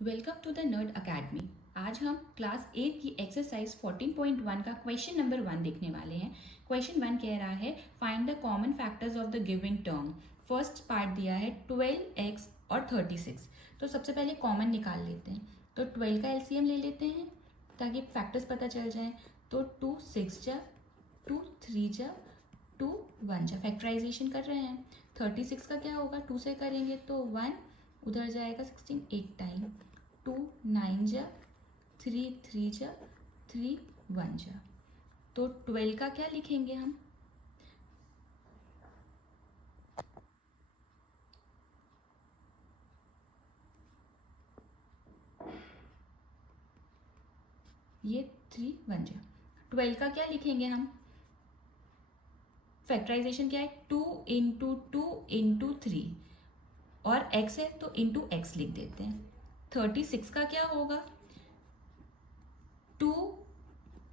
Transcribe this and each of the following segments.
Welcome to the nerd academy. आज हम class 8 की एक्सरसाइज 14.1 का क्वेश्चन नंबर 1 देखने वाले हैं। क्वेश्चन 1 कह रहा है find the common factors of the giving term. First part दिया है 12x और 36। तो सबसे पहले कॉमन निकाल लेते हैं। तो 12 का एलसीएम ले लेते हैं ताकि फैक्टर्स पता चल जाए। तो 2 6 जा, 2 3 जा, 2 1 जा, फैक्टराइजेशन कर रहे हैं। 36 का क्या होगा, 2 से करेंगे तो 1 उधर जाएगा 16 8 टाइम, 2 9 जा, 3 3 जा, 3 1 जा। तो 12 का क्या लिखेंगे हम, ये 3 1 जा। 12 का क्या लिखेंगे हम, फैक्टराइजेशन क्या है, 2 इंटू 2 इंटू 3 और x है तो इंटू x लिख देते हैं। 36 का क्या होगा, 2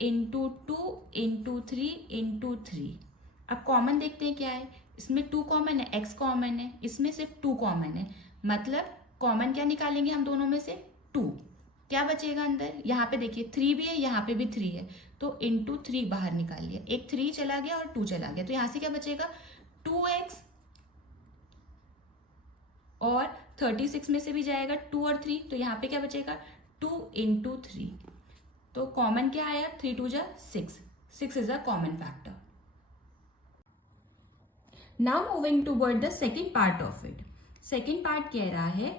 इंटू 2 इंटू 3 इंटू 3। अब कॉमन देखते हैं क्या है, इसमें 2 कॉमन है, x कॉमन है, इसमें सिर्फ 2 कॉमन है। मतलब कॉमन क्या निकालेंगे हम दोनों में से, 2। क्या बचेगा अंदर, यहाँ पे देखिए 3 भी है, यहाँ पे भी 3 है, तो इंटू 3 बाहर निकाल लिया, एक 3 चला गया और 2 चला गया, तो यहाँ से क्या बचेगा 2x, और 36 में से भी जाएगा 2 और 3, तो यहाँ पे क्या बचेगा 2 इंटू 3। तो कॉमन क्या आया, 3 2 जा 6, 6 is a common factor. Now moving toward the second part of it. Second part कह रहा है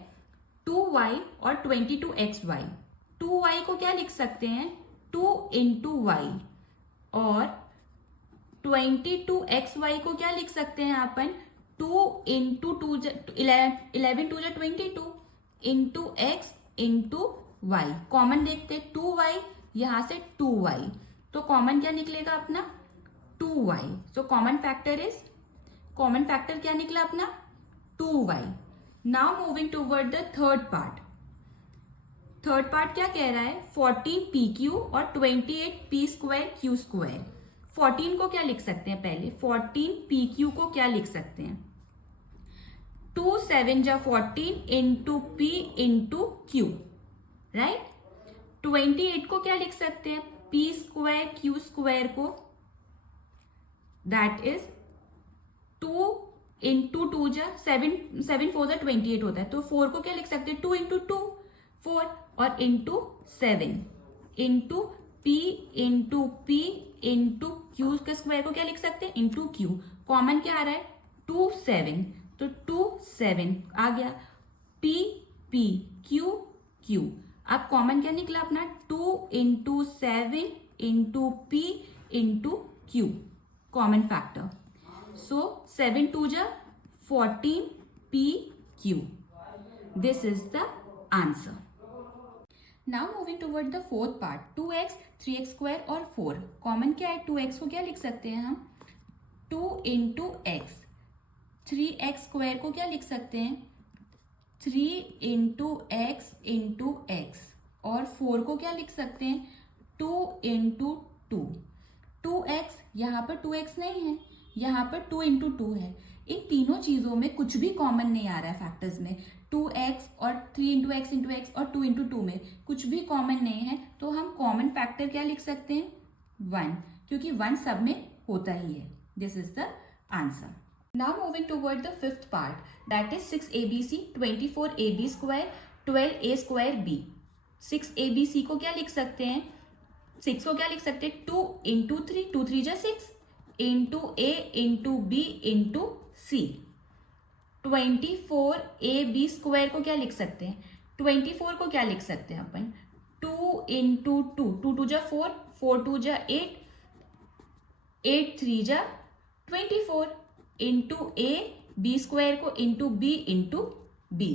2y और 22xy। 2y को क्या लिख सकते हैं, 2 इंटू वाई, और 22xy को क्या लिख सकते हैं अपन, 2 इंटू 2 11 2 जा 22 into x into y. Common देखते 2y, यहां से 2y, तो कॉमन क्या निकलेगा अपना 2y। सो कॉमन फैक्टर क्या निकला अपना 2y। Now moving toward the third part. Third part क्या कह रहा है, 14pq और 28p स्क्वायर q स्क्वायर। 14 को क्या लिख सकते हैं, पहले 14pq को क्या लिख सकते हैं, 2 7 जा 14 into p into q, right. 28 को क्या लिख सकते हैं, p स्क्वायर q स्क्वायर को, दैट इज 2 इंटू 2 जा 7 7 4 जा 28 होता है, तो 4 को क्या लिख सकते हैं, 2 इंटू 2 4 और into 7 into p into p into q का स्क्वायर को क्या लिख सकते हैं, इंटू q। कॉमन क्या आ रहा है 2 7, तो 2 7 आ गया, p p q q। अब कॉमन क्या निकला अपना 2 into 7 into p into q, common factor. So 7 2 जा 14 p q, this is the answer. Now moving toward the fourth part, 2x 3x square और 4। कॉमन क्या है, 2x को क्या लिख सकते हैं हम, 2 इंटू एक्स। 3x स्क्वायर को क्या लिख सकते हैं, 3 इंटू एक्स इंटू एक्स, और 4 को क्या लिख सकते हैं, 2 इंटू 2। 2x, यहाँ पर 2x नहीं है, यहाँ पर 2 इंटू 2 है। इन तीनों चीजों में कुछ भी कॉमन नहीं आ रहा है फैक्टर्स में। 2x और 3 इंटू एक्स और 2 इंटू 2 में कुछ भी कॉमन नहीं है, तो हम कॉमन फैक्टर क्या लिख सकते हैं, 1, क्योंकि 1 सब में होता ही है। This is the answer. Now moving toward the fifth part, that is 6abc 24ab square 12a square b। 6abc को क्या लिख सकते हैं, 6 को क्या लिख सकते हैं, 2 इंटू 3, 2 3 जा 6 into a into b into c। 24ab square को क्या लिख सकते हैं, 24 को क्या लिख सकते हैं अपन, 2 इंटू 2, 2 2 जा 4, 4 2 जा 8, 8 3 जा 24 इंटू a, b स्क्वायर को into b into b।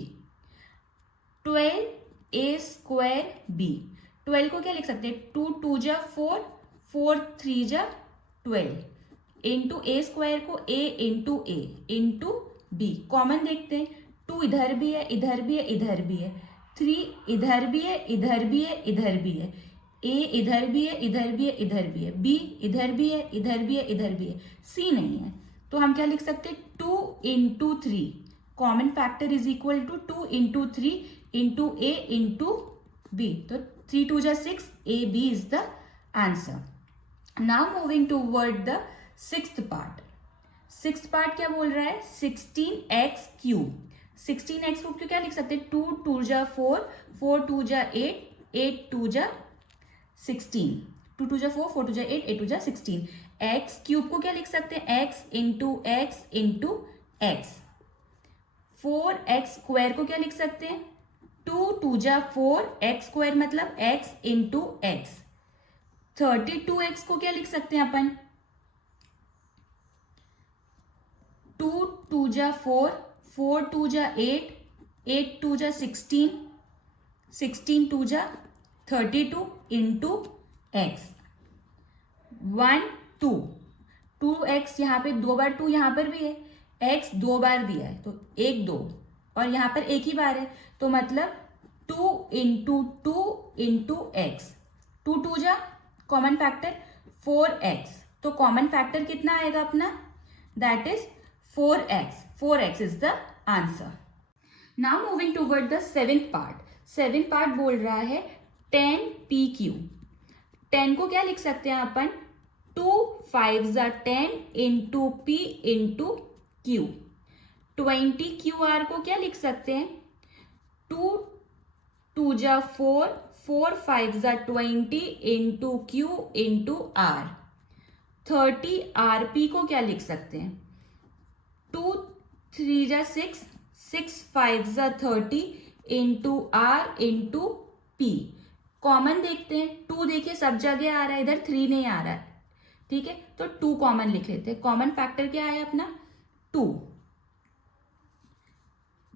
12a square b। 12 को क्या लिख सकते हैं, 2 2 जा 4, 4 3 जा 12 इंटू a स्क्वायर को a into a into b। Common देखते हैं, 2 इधर भी है, इधर भी है, इधर भी है, 3 इधर भी है, इधर भी है, इधर भी है, a इधर भी है, इधर भी है, इधर भी है, b इधर भी है, इधर भी है, इधर भी है, c नहीं है, तो हम क्या लिख सकते हैं, 2 into 3, common factor is equal to 2 into 3 into a into b. तो 3 2 जा 6, a b is the answer. Now moving toward the sixth part. Sixth part क्या बोल रहा है? 16x cube. 16x क्यूब को क्या लिख सकते हैं? 2 2 जा 4, 4 2 जा 8, 8 2 जा 16. 2 2 जा 4, 4 2 जा 8, 8 2 जा 16. x क्यूब को क्या लिख सकते हैं? x into x into x. 4x square को क्या लिख सकते हैं? 2 2 जा 4, x स्क्वायर मतलब x इंटू एक्स. 32x को क्या लिख सकते हैं अपन? 2 2 जा 4, 4 2 जा 8, 8 2 जा 16, 16 2 जा 32 इंटू एक्स. 1 2, 2x यहाँ पे 2 बार 2 यहाँ पर भी है. x 2 बार दिया है तो 1 2 और यहाँ पर एक ही बार है तो मतलब 2 इंटू 2 इंटू एक्स. 2 2 जा कॉमन फैक्टर 4x. तो कॉमन फैक्टर कितना आएगा अपना? That is 4x. 4x is the answer. Now moving toward the seventh part. Seventh part बोल रहा है 10pq. 10 को क्या लिख सकते हैं अपन? 2 5 जा 10 into p into q. 20qr को क्या लिख सकते हैं? 2 2 जा 4, 4 5 जा 20 into q into r. 30rp को क्या लिख सकते हैं? 2 3 जा 6, 6 5 जा 30 into r into p. Common देखते हैं. 2 देखिए सब जगह आ रहा है, इधर 3 नहीं आ रहा है. ठीक है, तो 2 कॉमन लिख लेते हैं. कॉमन फैक्टर क्या है अपना? 2.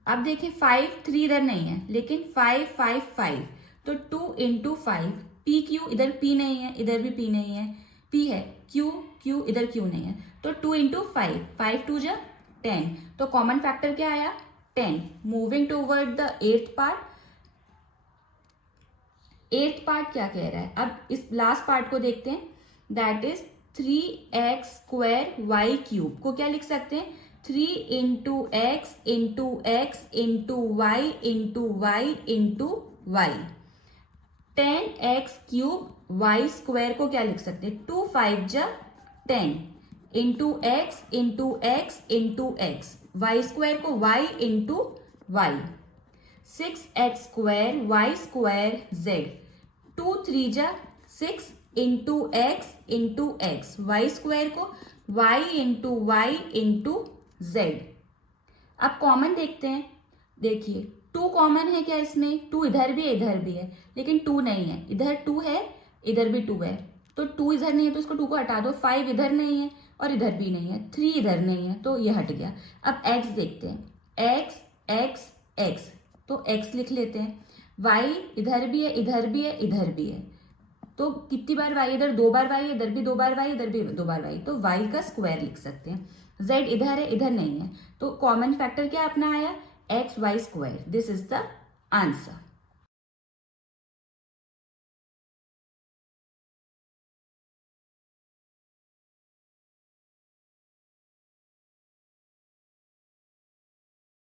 अब देखिए 5 3 इधर नहीं है लेकिन 5 5 5 तो 2 इंटू 5. पी क्यू, इधर पी नहीं है, इधर भी पी नहीं है. पी है, क्यू क्यू, इधर क्यू नहीं है तो 2 इंटू 5, 5 2 जा 10. तो कॉमन फैक्टर क्या आया? 10. Moving toward the eighth part. Eighth part क्या कह रहा है? अब इस लास्ट पार्ट को देखते हैं. That is 3x square y cube को क्या लिख सकते हैं? 3 into x into x into y into y into y. 10x cube y square को क्या लिख सकते हैं? 2 5 जा 10 into x into x into x. Y square को y into y. 6x square y square z. 2 3 जा 6 into x into x. Y square को y into y into z. अब कॉमन देखते हैं. देखिए 2 कॉमन है क्या इसमें? 2 इधर भी है, इधर भी है, लेकिन 2 नहीं है. इधर 2 है, इधर भी 2 है तो 2 इधर नहीं है तो इसको 2 को हटा दो. 5 इधर नहीं है और इधर भी नहीं है. 3 इधर नहीं है तो ये हट गया. अब x देखते हैं. x x x तो x लिख लेते हैं. y इधर भी है, इधर भी है, इधर भी है तो कितनी बार y? इधर 2 बार y, इधर भी 2 बार y, इधर भी 2 बार y तो y का स्क्वायर लिख सकते हैं. z इधर है, इधर नहीं है तो कॉमन फैक्टर क्या अपना आया? x y square. This is the answer.